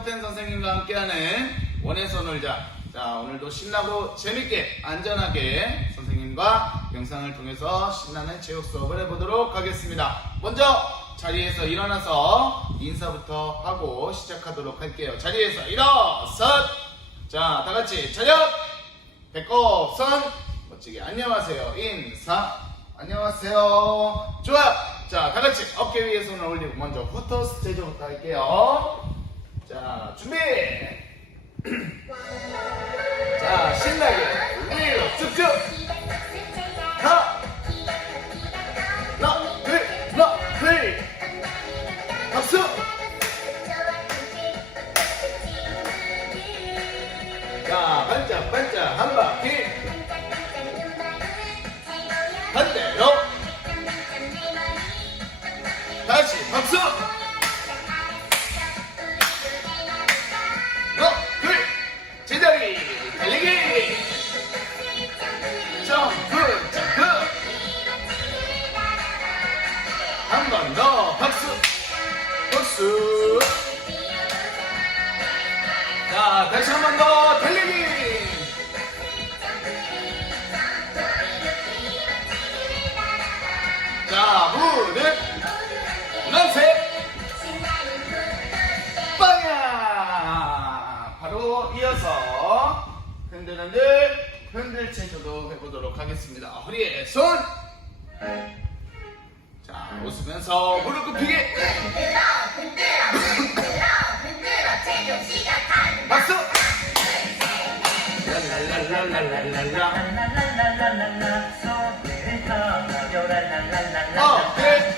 피터팬 선생님과 함께하는 원에서 놀자. 자, 오늘도 신나고 재밌게 안전하게 선생님과 영상을 통해서 신나는 체육 수업을 해보도록 하겠습니다. 먼저 자리에서 일어나서 인사부터 하고 시작하도록 할게요. 자리에서 일어서! 자, 다 같이 차렷! 배꼽, 선! 멋지게 안녕하세요. 인사. 안녕하세요. 좋아! 자, 다 같이 어깨 위에 손을 올리고 먼저 후터 스테이지부터 할게요. 자, 준비! 자, 신나게 위로 쭉쭉! 이어서 흔들 흔들 흔들 체조도 해보도록 하겠습니다. 허리에 손! 자, 웃으면서 무릎 굽히기! 박수! 랄랄랄랄랄랄라 어, 끝! 자,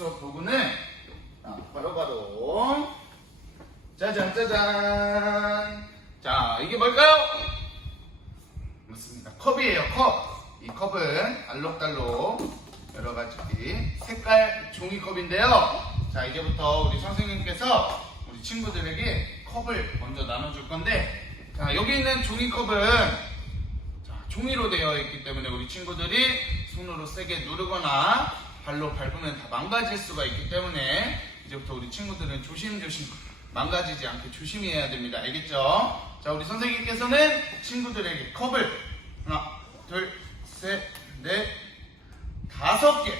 수업 아, 바로 바로 짜잔, 짜잔. 자, 이게 뭘까요? 맞습니다. 컵이에요, 컵. 이 컵은 알록달록 여러 가지 색깔 종이컵인데요. 자, 이제부터 우리 선생님께서 우리 친구들에게 컵을 먼저 나눠줄 건데, 자, 여기 있는 종이컵은 자, 종이로 되어 있기 때문에 우리 친구들이 손으로 세게 누르거나 발로 밟으면 다 망가질 수가 있기 때문에 이제부터 우리 친구들은 조심조심 망가지지 않게 조심해야 됩니다. 알겠죠? 자, 우리 선생님께서는 친구들에게 컵을 하나, 둘, 셋, 넷, 다섯 개,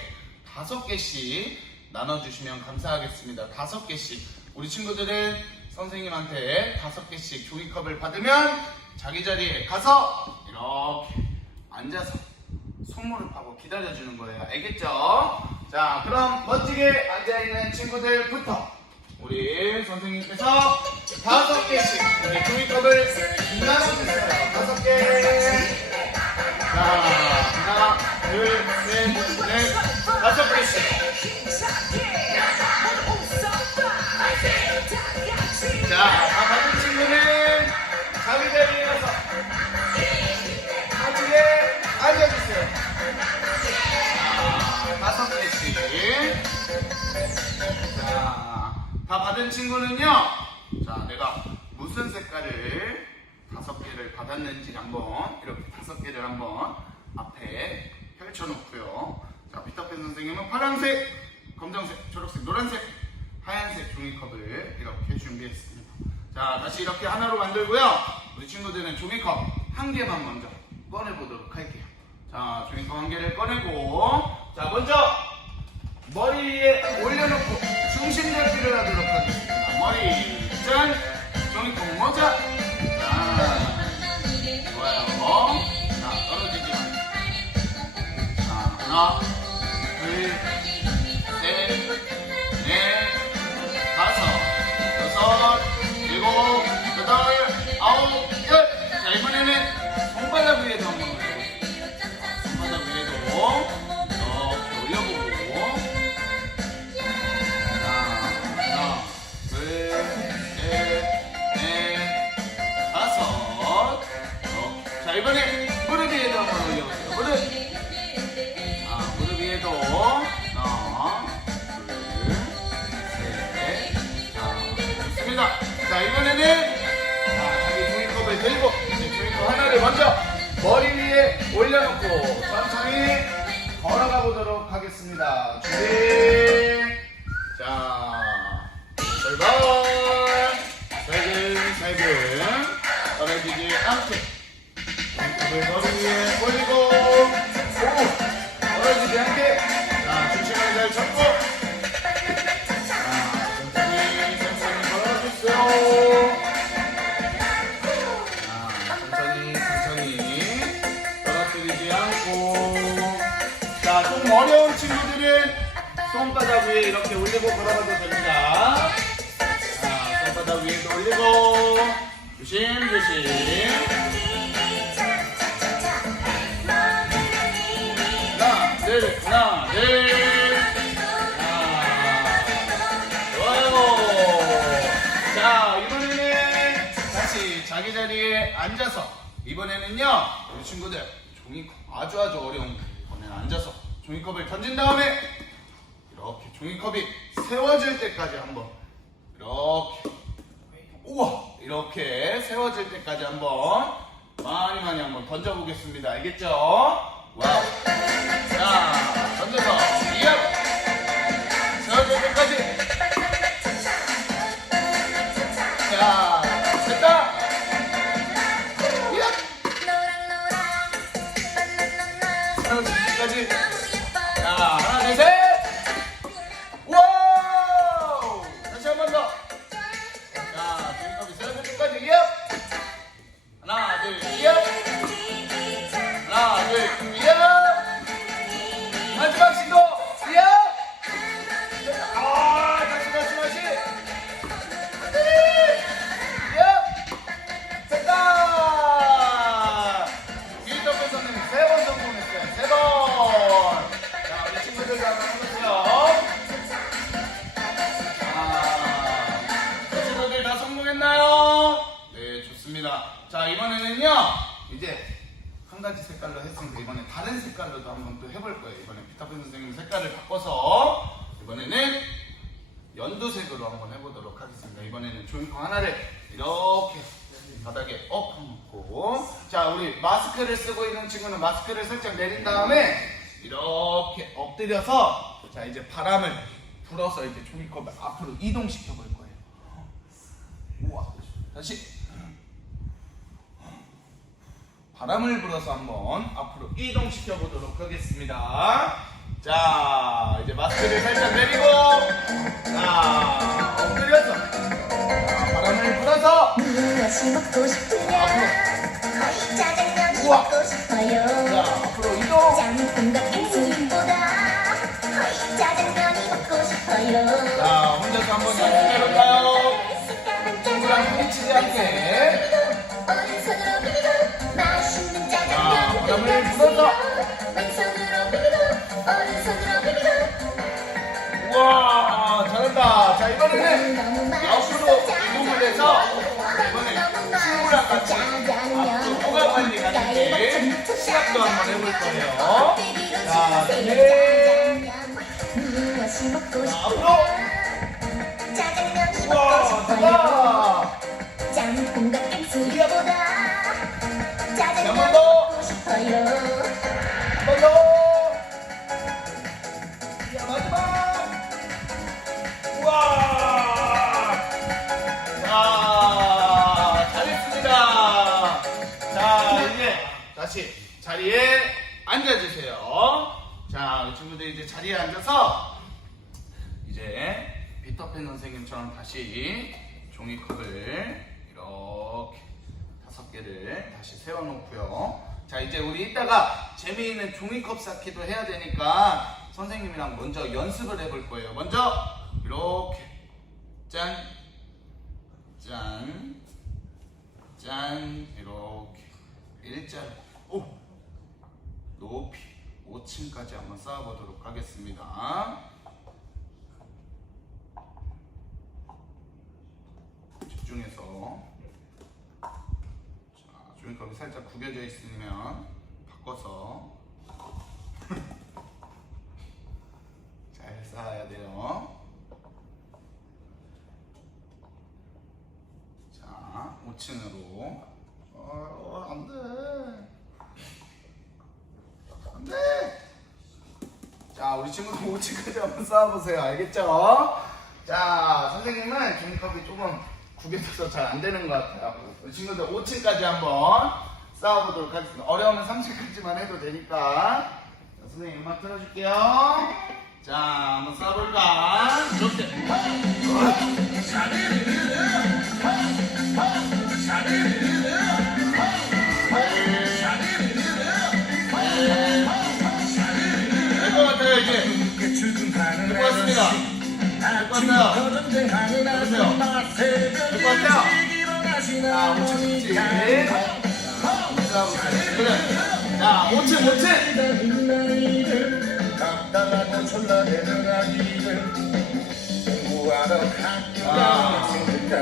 다섯 개씩 나눠주시면 감사하겠습니다. 다섯 개씩. 우리 친구들은 선생님한테 다섯 개씩 종이컵을 받으면 자기 자리에 가서 이렇게 앉아서 손무릎 하고 기다려주는 거예요. 알겠죠? 자, 그럼 멋지게 앉아있는 친구들부터 우리 선생님께서 다섯 개씩 우리 종이컵을 나눠주세요. 다섯 개. 자, 하나, 둘, 셋, 넷, 다섯 개씩. 자, 다 받은 친구는요. 자, 내가 무슨 색깔을 다섯 개를 받았는지 한번 이렇게 다섯 개를 한번 앞에 펼쳐놓고요. 자, 피터팬 선생님은 파란색, 검정색, 초록색, 노란색, 하얀색 종이컵을 이렇게 준비했습니다. 자, 다시 이렇게 하나로 만들고요. 우리 친구들은 종이컵 한 개만 먼저 꺼내보도록 할게요. 자, 종이컵 한 개를 꺼내고, 자, 먼저 머리에 올려놓고 잡기를 하도록 하겠습니다. 머리, 짠! 종이컵 먼저! 자, 좋아요. 자, 떨어지지 않게. 자, 하나, 둘, 셋, 넷, 다섯, 여섯, 일곱, 여덟, 아홉, 열. 자, 이번에는 손바닥 위에도 한번 올려볼게요. 손바닥 위에도 손바닥 위에 이렇게 올리고 걸어가도 됩니다 자, 손바닥 위에도 올리고 조심조심 하나, 둘, 하나, 둘. 자, 좋아요. 자, 이번에는 다시 자기 자리에 앉아서 이번에는요, 우리 친구들 종이컵 아주 아주 어려운 거 이번에는 앉아서 종이컵을 던진 다음에 종이컵이 세워질 때까지 한번 이렇게 우와 이렇게 세워질 때까지 한번 많이 많이 한번 던져보겠습니다. 알겠죠? 와우. 자, 던져서 이업 세워질 때까지. 마스크를 살짝 내린 다음에 이렇게 엎드려서 자 이제 바람을 불어서 이제 종이컵을 앞으로 이동시켜 볼 거예요. 우와. 다시. 바람을 불어서 한번 앞으로 이동시켜 보도록 하겠습니다. 자, 이제 마스크를 살짝 내리고, 자, 엎드려서, 자, 바람을 불어서, 자, 혼자서 한번 연습해볼까요? 친구랑 뭉치지 않게. 자, 바람을 불어서. 우와, 잘한다. 자, 이번에는 맛있어 이동을 해서, 이번에 친구랑 같이 앞으로 뭐가 빨리 가는지 시합도 한번 해볼 거예요. 자, 네. 무 싶으냐 짜장면이 먹고 우와, 싶어요 세워놓고요. 자, 이제 우리 이따가 재미있는 종이컵 쌓기도 해야 되니까 선생님이랑 먼저 연습을 해볼 거예요. 먼저 이렇게. 짠, 짠, 짠. 이렇게. 일자로. 오! 높이. 5층까지 한번 쌓아보도록 하겠습니다. 집중해서 자 종이컵이 살짝 구겨져 있으면 바꿔서 잘 쌓아야 돼요. 자, 5층으로. 어, 안 돼. 안 돼. 자, 우리 친구들 5층까지 한번 쌓아보세요. 알겠죠? 자, 선생님은 종이컵이 조금 구겨져서 잘 안 되는 것 같아요. 우리 친구들 5층까지 한번 쌓아보도록 하겠습니다. 어려우면 3층까지만 해도 되니까. 자, 선생님 음악 틀어줄게요. 자, 한번 쌓아볼까? 이렇게. 될것 같아요, 이제. 듣고 왔습니다. 듣고 왔어요. 보세요. 듣고 왔죠? 자, 5층 끝지. 그래. 자, 5층, 5층. 자,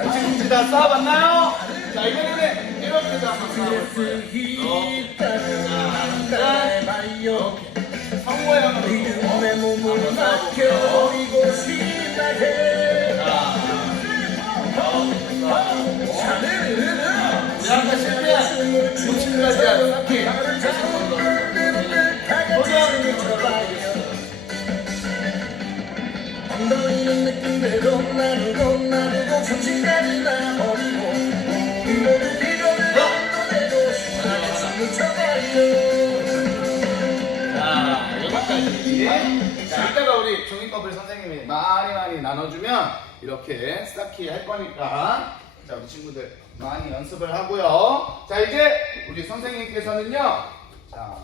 5층 끝지 다 쌓아봤나요? 자, 이번에는. 이렇게. 자, 이렇게. 성 모양으로 한번 쌓아볼게요. 우리 나눠주면 이렇게 쌓기 할 거니까. 자, 우리 친구들 많이 연습을 하고요. 자, 이제 우리 선생님께서는요. 자,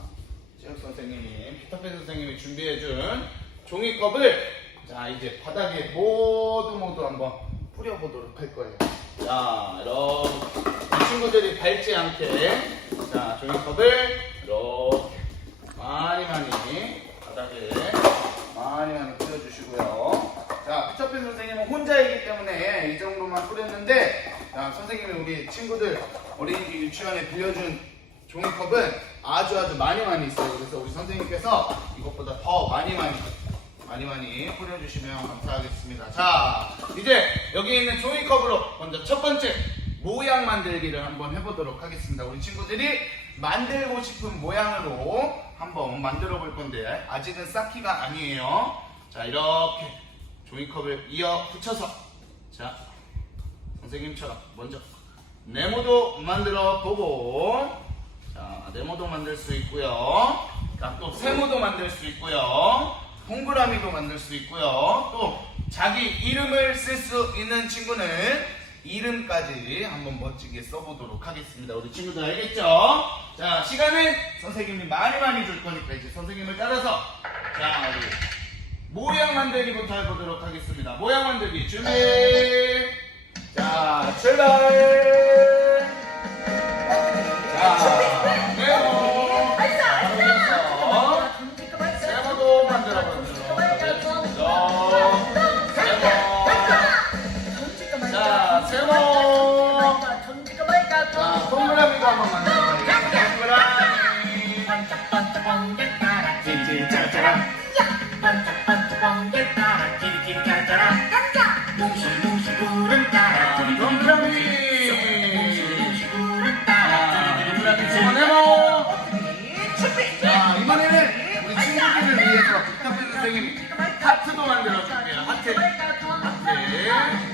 체육 선생님이, 피터팬 선생님이 준비해준 종이컵을 자, 이제 바닥에 모두 모두 한번 뿌려보도록 할 거예요. 자, 이렇게. 친구들이 밟지 않게. 자, 종이컵을 이렇게. 많이 많이 바닥에 많이 많이 뿌려주시고요. 자, 피터팬 선생님은 혼자이기 정도만 뿌렸는데, 자, 선생님이 우리 친구들 어린이집 유치원에 빌려준 종이컵은 아주 아주 많이 많이 있어요. 그래서 우리 선생님께서 이것보다 더 많이 많이 많이 많이 뿌려주시면 감사하겠습니다. 자, 이제 여기 있는 종이컵으로 먼저 첫 번째 모양 만들기를 한번 해보도록 하겠습니다. 우리 친구들이 만들고 싶은 모양으로 한번 만들어 볼 건데 아직은 쌓기가 아니에요. 자, 이렇게 종이컵을 이어 붙여서 자, 선생님처럼 먼저 네모도 만들어 보고 자, 네모도 만들 수 있고요. 자, 또 세모도 만들 수 있고요. 동그라미도 만들 수 있고요. 또 자기 이름을 쓸 수 있는 친구는 이름까지 한번 멋지게 써보도록 하겠습니다. 우리 친구들 알겠죠? 자, 시간은 선생님이 많이 많이 줄 거니까 이제 선생님을 따라서 자, 우리 모양 만들기부터 해보도록 하겠습니다. 모양 만들기 준비. 자, 출발. 자, 네모. 세모도 만들어. 세모. 자, 세모. 자, 동그라미도 한번 만들어 보겠습니다. 동그라미. 찌찌짜짜라. 자, 하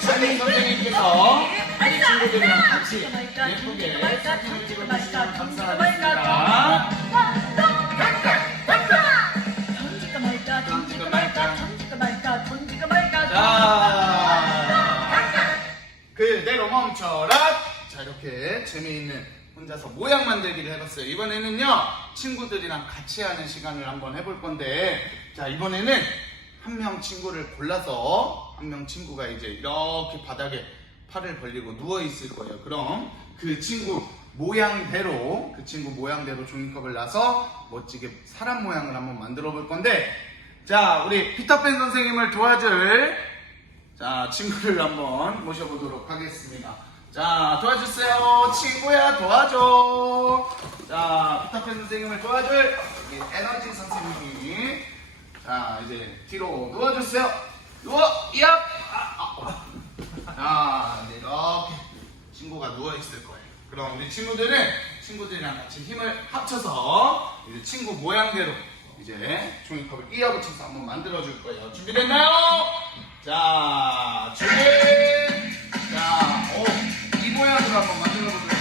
장인 선생님께서 우리 친구들이랑 같이 예쁘게 사진을 찍어주시면 감사하겠습니다. 그대로 멈춰라. 자, 이렇게 재미있는 혼자서 모양 만들기를 해봤어요. 이번에는요, 친구들이랑 같이 하는 시간을 한번 해볼 건데, 자, 이번에는 한 명 친구를 골라서, 한 명 친구가 이제 이렇게 바닥에 팔을 벌리고 누워 있을 거예요. 그럼 그 친구 모양대로, 그 친구 모양대로 종이컵을 놔서 멋지게 사람 모양을 한번 만들어 볼 건데, 자, 우리 피터팬 선생님을 도와줄 자, 친구를 한번 모셔보도록 하겠습니다. 자, 도와주세요. 친구야, 도와줘. 자, 피터팬 선생님을 도와줄 에너지 선생님이. 자, 이제 뒤로 누워주세요. 누워, 얍! 아, 아. 자, 네, 이렇게 친구가 누워있을 거예요. 그럼 우리 친구들은 친구들이랑 같이 힘을 합쳐서 이제 친구 모양대로 이제 종이컵을 끼워 붙여서 한번 만들어줄 거예요. 준비됐나요? 자, 준비! 자, 오, 이 모양으로 한번 만들어 보도록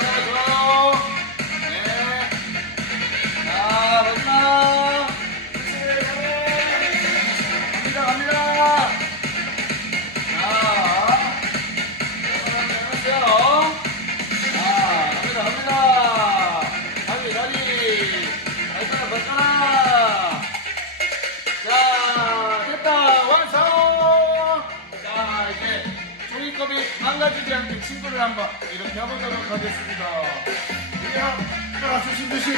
네, 한번 이렇게 해보도록 하겠습니다. 그냥, 자, 조심, 조심.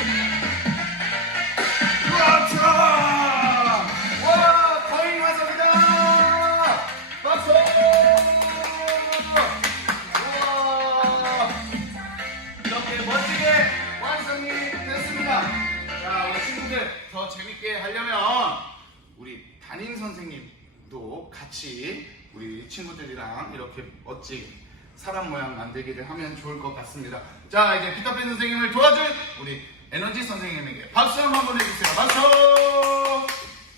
우와, 와, 거의 완성이다! 박수! 우와, 이렇게 멋지게 완성이 됐습니다. 자, 우리 친구들 더 재밌게 하려면 우리 담임 선생님도 같이 우리 친구들이랑 이렇게 멋지게 사람 모양 만들기를 하면 좋을 것 같습니다. 자, 이제 피터팬 선생님을 도와줄 우리 에너지 선생님에게 박수 한번 보내주세요. 박수!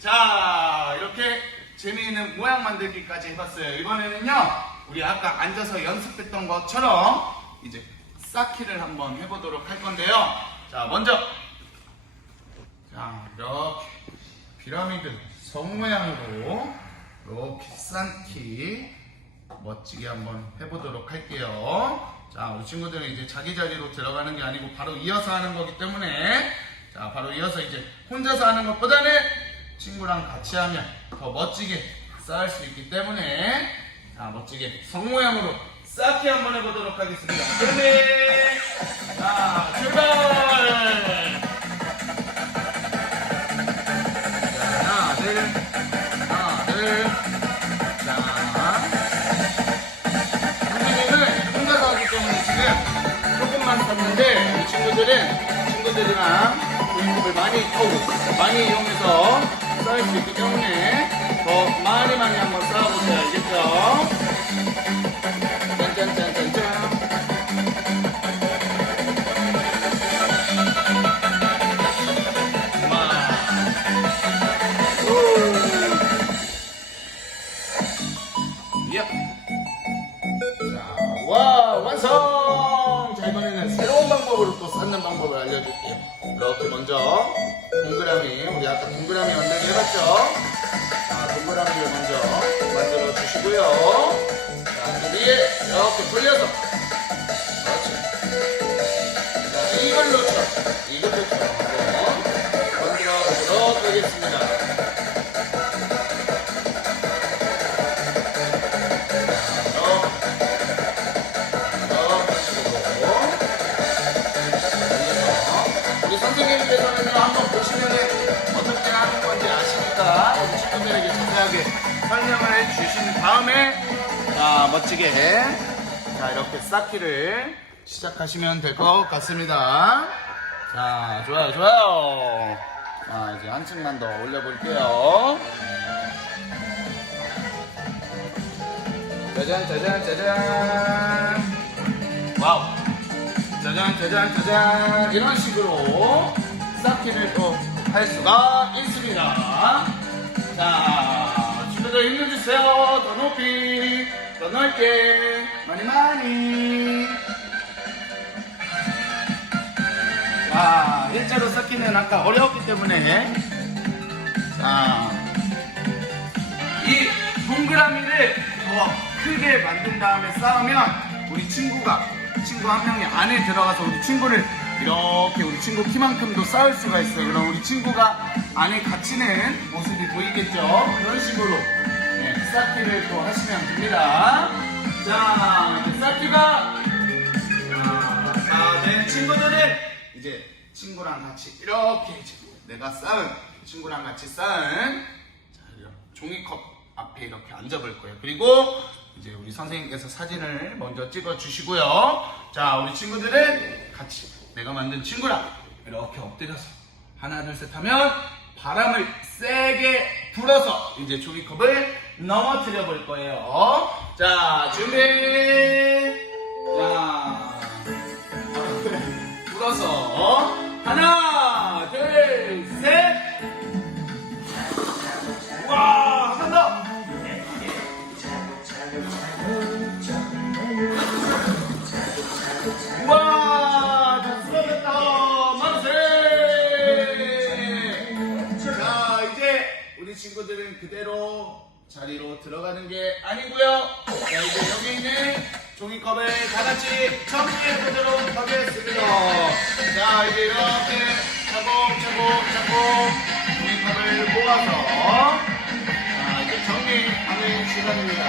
자, 이렇게 재미있는 모양 만들기까지 해봤어요. 이번에는요, 우리 아까 앉아서 연습했던 것처럼 이제 쌓기를 한번 해보도록 할 건데요. 자, 먼저 자, 이렇게 피라미드 성 모양으로 이렇게 쌓기 멋지게 한번 해보도록 할게요. 자, 우리 친구들은 이제 자기 자리로 들어가는 게 아니고 바로 이어서 하는 거기 때문에 자, 바로 이어서 이제 혼자서 하는 것보다는 친구랑 같이 하면 더 멋지게 쌓을 수 있기 때문에 자, 멋지게 성 모양으로 쌓기 한번 해보도록 하겠습니다. 준비! 자, 출발! 친구들은 친구들이랑 종이컵을 많이 어우, 많이 이용해서 쌓을 수 있기 때문에 더 많이 많이 한번 쌓아보세요. 알겠죠? 짠짠짠짠짠. 와, 완성! 쌓는 방법을 알려줄게요. 이렇게 먼저 동그라미, 우리 아까 동그라미 만들기 해봤죠? 자, 동그라미를 먼저 만들어 주시고요. 자, 그 위에 이렇게 돌려서. 그렇지. 자, 이걸로처럼, 이걸로처럼 한번 만들어 보도록 하겠습니다. 설명을 해주신 다음에 자 멋지게 자 이렇게 쌓기를 시작하시면 될 것 같습니다. 자 좋아요 좋아요. 자 이제 한 층만 더 올려볼게요. 짜잔 짜잔 짜잔 와우 짜잔 짜잔 짜잔 이런 식으로 쌓기를 또 할 수가 있습니다 자 친구들 힘내주세요 더 높이 더 넓게. 많이 많이. 자 일자로 쌓기는 아까 어려웠기 때문에. 자이 동그라미를 더 크게 만든 다음에 쌓으면 우리 친구가 친구 한 명이 안에 들어가서 우리 친구를 이렇게 우리 친구 키만큼도 쌓을 수가 있어요. 그럼 우리 친구가 안에 갇히는 모습이 보이겠죠? 그런 식으로 네, 쌓기를 또 하시면 됩니다. 자, 이제 쌓기가 자, 된 친구들은 이제 친구랑 같이 이렇게 이제 내가 쌓은 친구랑 같이 쌓은 자, 종이컵 앞에 이렇게 앉아볼 거예요. 그리고 이제 우리 선생님께서 사진을 먼저 찍어 주시고요. 자, 우리 친구들은 같이 내가 만든 친구랑 이렇게 엎드려서 하나, 둘, 셋 하면 바람을 세게 불어서 이제 종이컵을 넘어뜨려 볼 거예요. 자, 준비! 자, 불어서 하나, 자리로 들어가는 게 아니고요. 자, 이제 여기 있는 종이컵을 다 같이 정리해 보도록 하겠습니다. 자, 이제 이렇게 차곡차곡 차곡 종이컵을 모아서 자, 이제 정리하는 시간입니다.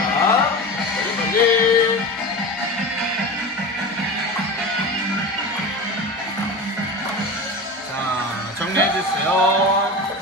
여기까지. 자, 정리해 주세요.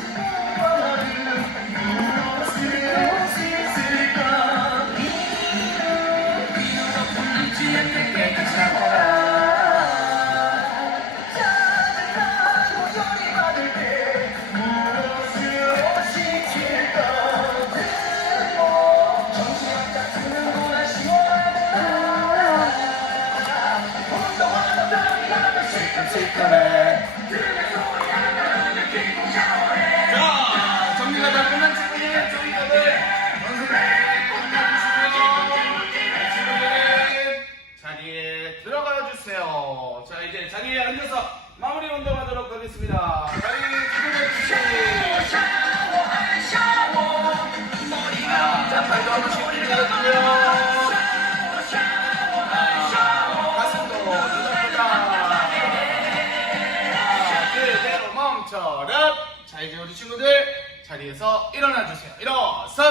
자 이제 우리 친구들 자리에서 일어나 주세요. 일어서.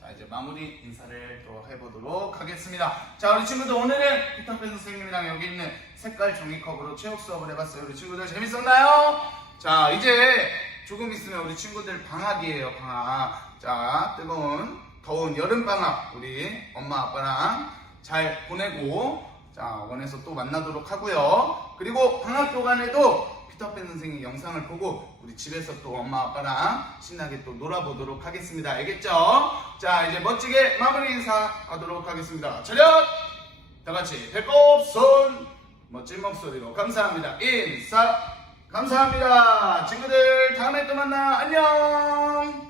자 이제 마무리 인사를 또 해보도록 하겠습니다. 자 우리 친구들 오늘은 피터팬 선생님이랑 여기 있는 색깔 종이컵으로 체육 수업을 해봤어요. 우리 친구들 재밌었나요? 자 이제 조금 있으면 우리 친구들 방학이에요. 방학. 자 뜨거운 더운 여름 방학 우리 엄마 아빠랑 잘 보내고 자, 원에서 또 만나도록 하고요. 그리고 방학 교관에도 피터팬 선생님 영상을 보고 우리 집에서 또 엄마 아빠랑 신나게 또 놀아보도록 하겠습니다. 알겠죠? 자, 이제 멋지게 마무리 인사하도록 하겠습니다. 차렷! 다 같이 배꼽 손 멋진 목소리로 감사합니다. 인사 감사합니다. 친구들 다음에 또 만나 안녕.